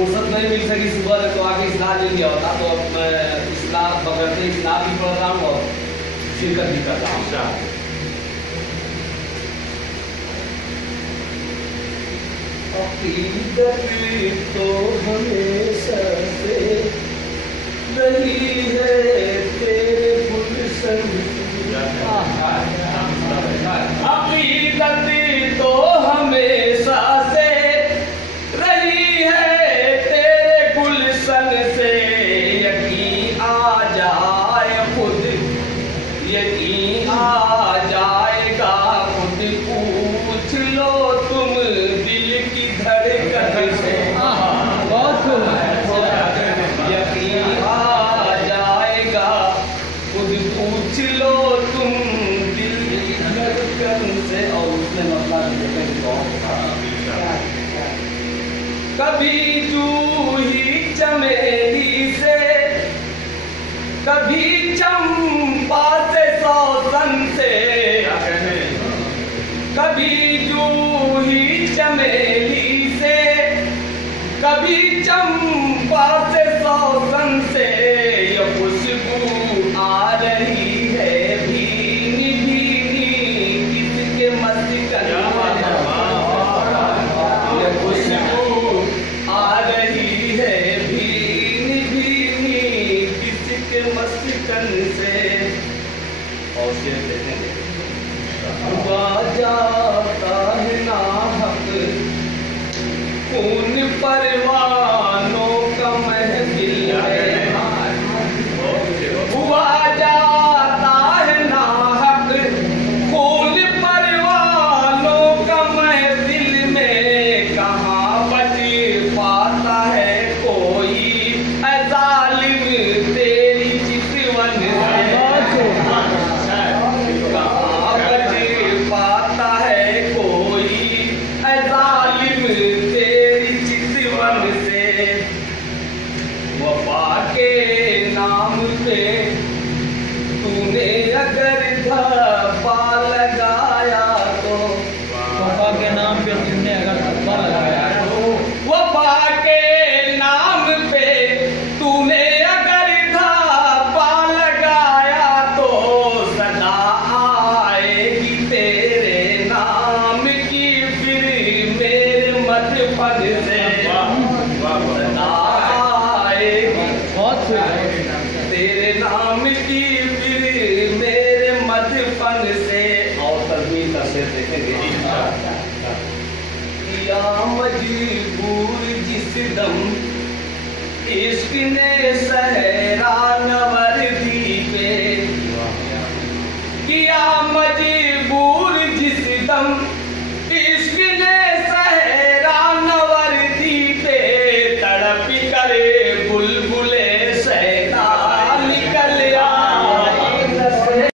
फुर्सत नहीं मिल सकी सुबह तो आके इस्लाह ले लिया होता, तो अब मैं इस्लाह बगैर इस्लाह भी पढ़ रहा हूँ और शिरकत भी कर रहा हूँ। अकीदत तो हमेशा से रही है तेरे गुलशन, अकीदत तो हमेशा से रही है तेरे गुलशन से, यकीन आ जाए खुद, यकीन आ जाएगा खुद, पूछ लो तुम दिल की धड़कन से। बहुत यकीन आ जाएगा खुद, पूछ लो तुम दिल की धड़कन से। और उसने मतलब कभी जूही चमेली से, कभी चंपा से सौसन से, कभी जूही चमेली से, कभी चंपा से सौसन से, ये खुशबू आ रही है भीनी भीनी किसके मस्कन, ये खुशबू आ रही है भीनी भीनी किसके मस्कन से। और शेर देखेंगे, जाता है नाहक खून परवानों का महफिल है, हुआ जाता है नाहक खून परवानों का महफिल में, कहाँ बच पाता है कोई जालिम तेरी चितवन से, कहाँ बच पाता है कोई जालिम तेरी चितवन से। वफा के नाम पे तूने अगर धब्बा लगाया तो, वफा के नाम पे तुमने अगर धब्बा लगाया तो, वफा के नाम पे तूने अगर धब्बा लगाया तो, सदा आएगी तेरे नाम की फिर मेरे मधुबन से, सदा आएगी तेरे नाम की फिर मेरे मधुबन से। और तस्वीर का शेर देखेंगे, या मजबूर जिस दम इश्क ने सह